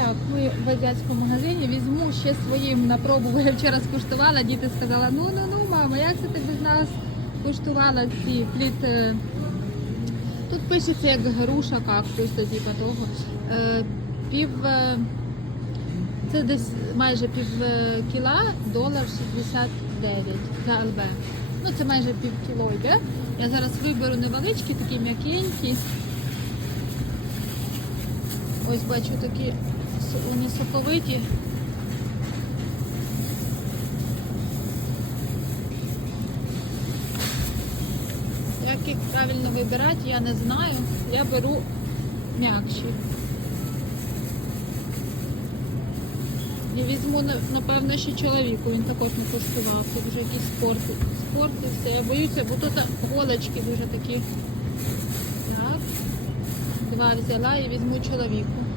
Так, ми в азіатському магазині візьму ще своїм на пробу, я вчора скуштувала, діти сказала, ну ну ну мама, як це ти без нас куштувала ці плід. е, Тут пишеться як груша, кактус, типа того. Е, Пів, е, це десь майже пів кіла, долар 69 КЛБ. Ну це майже пів кіло йде. Я зараз виберу невеличкі, такі м'якенькі. Ось бачу такі вони соковиті. Як їх правильно вибирати, я не знаю. Я беру м'якші. І візьму, напевно, ще чоловіку, він також не коштував. Тут вже якісь спорти. Спорти, все. Я боюся, бо тут голочки дуже такі. Так. Два взяла і візьму чоловіку.